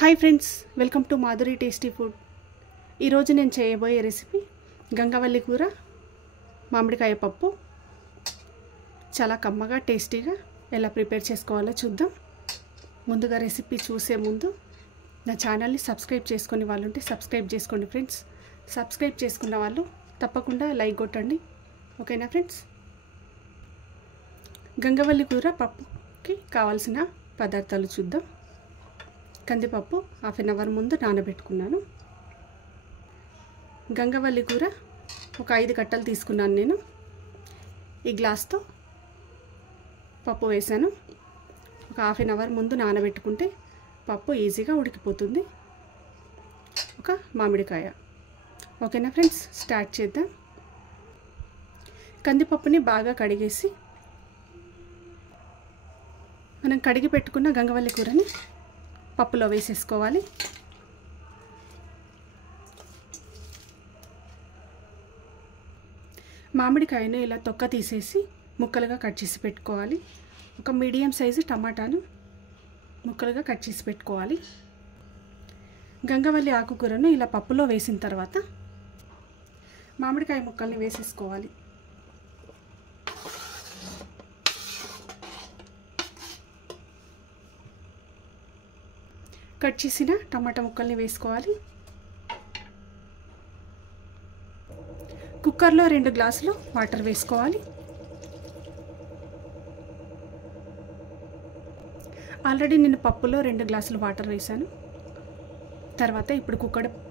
Hi friends, welcome to Madhuri tasty food. ఈరోజు నేను చేయబోయే రెసిపీ గంగవల్లి కూర మామిడికాయ పప్పు. చాలా కమ్మగా టేస్టీగా ఎలా ప్రిపేర్ చేసుకోవాలో చూద్దాం. ముందుగా రెసిపీ చూసే ముందు నా ఛానల్ని సబ్స్క్రైబ్ చేసుకునే వాళ్ళు ఉంటే సబ్స్క్రైబ్ చేసుకోండి ఫ్రెండ్స్. సబ్స్క్రైబ్ చేసుకున్న వాళ్ళు తప్పకుండా లైక్ కొట్టండి, ఓకేనా ఫ్రెండ్స్. గంగవల్లి కూర పప్పుకి కావాల్సిన పదార్థాలు చూద్దాం. కందిపప్పు హాఫ్ అన్ అవర్ ముందు నానబెట్టుకున్నాను. గంగవల్లి కూర ఒక 5 కట్టలు తీసుకున్నాను నేను. ఈ గ్లాస్తో పప్పు వేసాను. ఒక హాఫ్ అన్ అవర్ ముందు నానబెట్టుకుంటే పప్పు ఈజీగా ఉడికిపోతుంది. ఒక మామిడికాయ, ఓకేనా ఫ్రెండ్స్. స్టార్ట్ చేద్దాం. కందిపప్పుని బాగా కడిగేసి మనం కడిగి పెట్టుకున్న గంగవల్లి కూరని పప్పులో వేసేసుకోవాలి. మామిడికాయను ఇలా తొక్క తీసేసి ముక్కలుగా కట్ చేసి పెట్టుకోవాలి. ఒక మీడియం సైజు టమాటాను ముక్కలుగా కట్ చేసి పెట్టుకోవాలి. గంగవల్లి ఆకుకూరను ఇలా పప్పులో వేసిన తర్వాత మామిడికాయ ముక్కల్ని వేసేసుకోవాలి. కట్ చేసిన టమాటా ముక్కల్ని వేసుకోవాలి. కుక్కర్లో 2 గ్లాసులు వాటర్ వేసుకోవాలి. ఆల్రెడీ నేను పప్పులో 2 గ్లాసులు వాటర్ వేసాను. తర్వాత ఇప్పుడు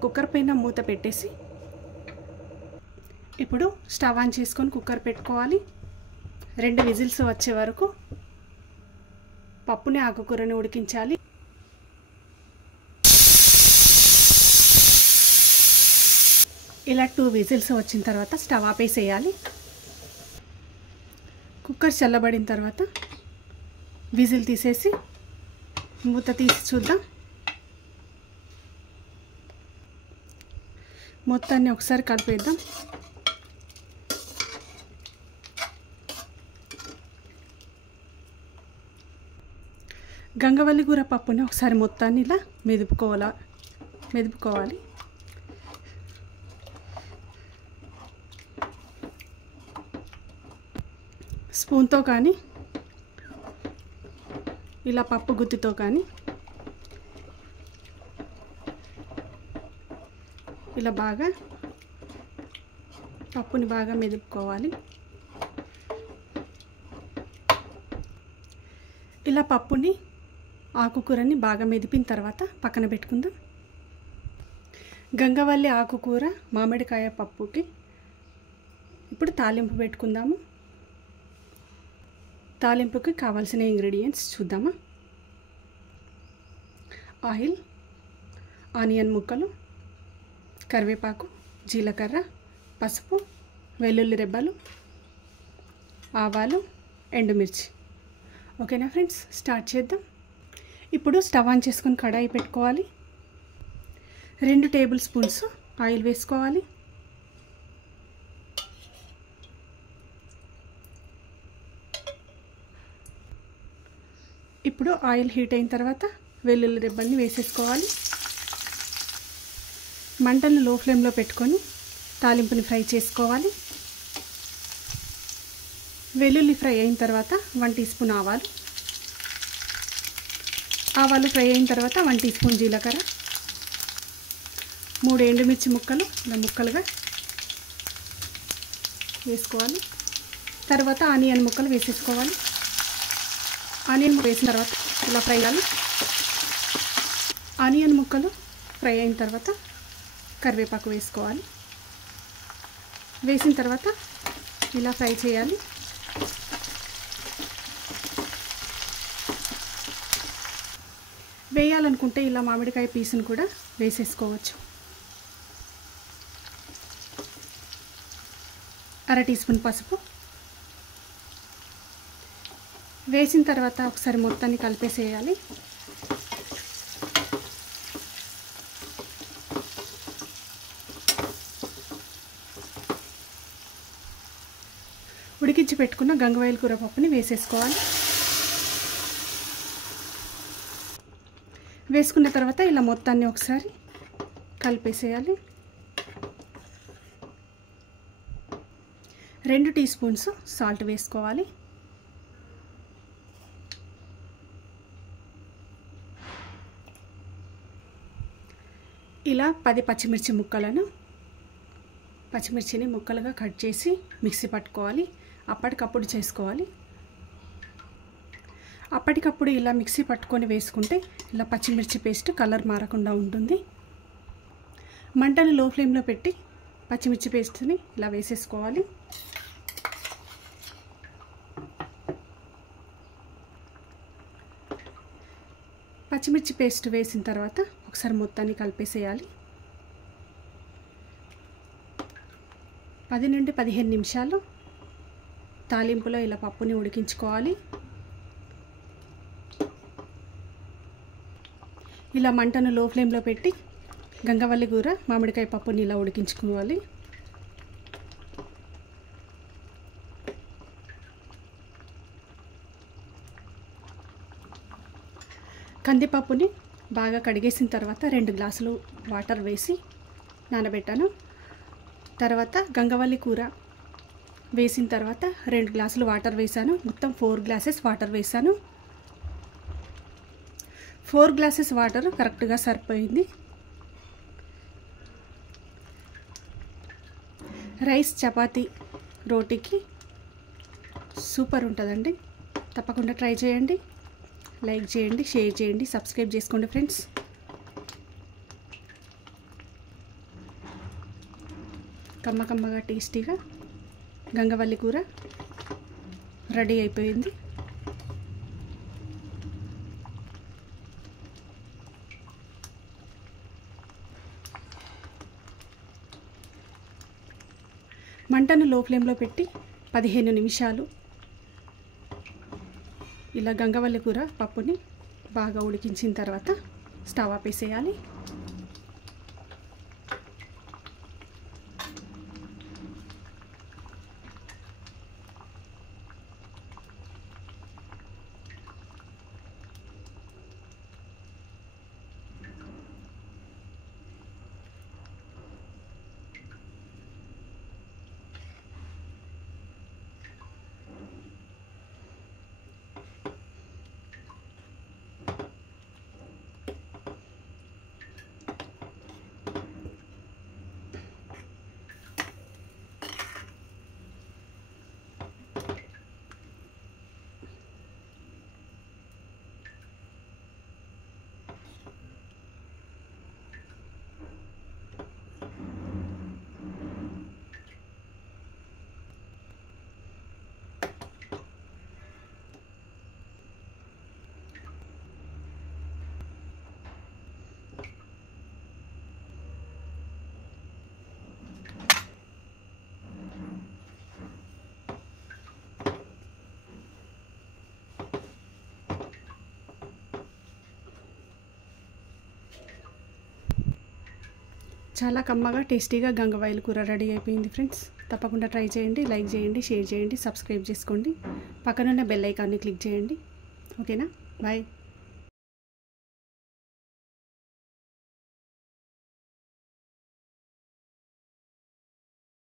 కుక్కర్ పైన మూత పెట్టేసి ఇప్పుడు స్టవ్ ఆన్ చేసుకొని కుక్కర్ పెట్టుకోవాలి. 2 విజిల్స్ వచ్చే వరకు పప్పుని ఆకుకూరని ఉడికించాలి. ఇలా 2 విజిల్స్ వచ్చిన తర్వాత స్టవ్ ఆపేసేయాలి. కుక్కర్ చల్లబడిన తర్వాత విజిల్ తీసేసి మూత తీసి చూద్దాం. మొత్తాన్ని ఒకసారి కలిపేద్దాం. గంగవల్లి కూర పప్పుని ఒకసారి మొత్తాన్ని ఇలా మెదుపుకోవాలి. స్పూన్తో కానీ ఇలా పప్పు గుత్తితో కానీ ఇలా బాగా పప్పుని బాగా మెదుపుకోవాలి. ఇలా పప్పుని ఆకుకూరని బాగా మెదిపిన తర్వాత పక్కన పెట్టుకుందాం. గంగవల్లి ఆకుకూర మామిడికాయ పప్పుకి ఇప్పుడు తాలింపు పెట్టుకుందాము. తాలింపుకి కావాల్సిన ఇంగ్రీడియంట్స్ చూద్దామా. ఆయిల్, ఆనియన్ ముక్కలు, కరివేపాకు, జీలకర్ర, పసుపు, వెల్లుల్లి రెబ్బలు, ఆవాలు, ఎండుమిర్చి. ఓకేనా ఫ్రెండ్స్, స్టార్ట్ చేద్దాం. ఇప్పుడు స్టవ్ ఆన్ చేసుకొని కడాయి పెట్టుకోవాలి. 2 టేబుల్ స్పూన్స్ ఆయిల్ వేసుకోవాలి. ఇప్పుడు ఆయిల్ హీట్ అయిన తర్వాత వెల్లుల్లి రెబ్బల్ని వేసేసుకోవాలి. మంటను లో ఫ్లేమ్లో పెట్టుకొని తాలింపుని ఫ్రై చేసుకోవాలి. వెల్లుల్లి ఫ్రై అయిన తర్వాత 1 టీ స్పూన్ ఆవాలు ఫ్రై అయిన తర్వాత 1 టీ స్పూన్ జీలకర్ర, 3 ఎండుమిర్చి ముక్కలు ఇలా ముక్కలుగా వేసుకోవాలి. తర్వాత ఆనియన్ ముక్కలు వేసేసుకోవాలి. ఆనియన్ వేసిన తర్వాత ఇలా ఫ్రై చేయాలి. ఆనియన్ ముక్కలు ఫ్రై అయిన తర్వాత కరివేపాకు వేసుకోవాలి. వేసిన తర్వాత ఇలా ఫ్రై చేయాలి. వేయాలనుకుంటే ఇలా మామిడికాయ పీసును కూడా వేసేసుకోవచ్చు. 1/2 టీ స్పూన్ పసుపు వేసిన తర్వాత ఒకసారి మొత్తాన్ని కలిపేసేయాలి. ఉడికించి పెట్టుకున్న గంగవల్లి కూర పప్పుని వేసేసుకోవాలి. వేసుకున్న తర్వాత ఇలా మొత్తాన్ని ఒకసారి కలిపేసేయాలి. 2 టీ స్పూన్స్ సాల్ట్ వేసుకోవాలి. ఇలా 10 పచ్చిమిర్చిని ముక్కలుగా కట్ చేసి మిక్సీ పట్టుకోవాలి. అప్పటికప్పుడు చేసుకోవాలి. అప్పటికప్పుడు ఇలా మిక్సీ పట్టుకొని వేసుకుంటే ఇలా పచ్చిమిర్చి పేస్ట్ కలర్ మారకుండా ఉంటుంది. మంటను లో ఫ్లేమ్లో పెట్టి పచ్చిమిర్చి పేస్ట్ని ఇలా వేసేసుకోవాలి. పచ్చిమిర్చి పేస్ట్ వేసిన తర్వాత ఒకసారి మొత్తాన్ని కలిపేసేయాలి. 10 నుండి 15 నిమిషాలు తాలింపులో ఇలా పప్పుని ఉడికించుకోవాలి. ఇలా మంటను లో ఫ్లేమ్లో పెట్టి గంగవల్లి కూర మామిడికాయ పప్పుని ఇలా ఉడికించుకోవాలి. కందిపప్పుని బాగా కడిగేసిన తర్వాత 2 గ్లాసులు వాటర్ వేసి నానబెట్టాను. తర్వాత గంగవల్లి కూర వేసిన తర్వాత 2 గ్లాసులు వాటర్ వేసాను. మొత్తం 4 గ్లాసెస్ వాటర్ వేసాను. 4 గ్లాసెస్ వాటర్ కరెక్ట్గా సరిపోయింది. రైస్, చపాతీ, రోటీకి సూపర్ ఉంటుందండి. తప్పకుండా ట్రై చేయండి. లైక్ చేయండి, షేర్ చేయండి, సబ్స్క్రైబ్ చేసుకోండి ఫ్రెండ్స్. కమ్మగా టేస్టీగా గంగవల్లి కూర రెడీ అయిపోయింది. మంటను లో ఫ్లేమ్లో పెట్టి 15 నిమిషాలు ఇలా గంగవల్లి కూర పప్పుని బాగా ఉడికించిన తర్వాత స్టవ్ ఆపేసేయాలి. చాలా కమ్మగా టేస్టీగా గంగవాయిల కూర రెడీ అయిపోయింది ఫ్రెండ్స్. తప్పకుండా ట్రై చేయండి. లైక్ చేయండి, షేర్ చేయండి, సబ్స్క్రైబ్ చేసుకోండి. పక్కనున్న బెల్ ఐకాన్ని క్లిక్ చేయండి. ఓకేనా? బాయ్.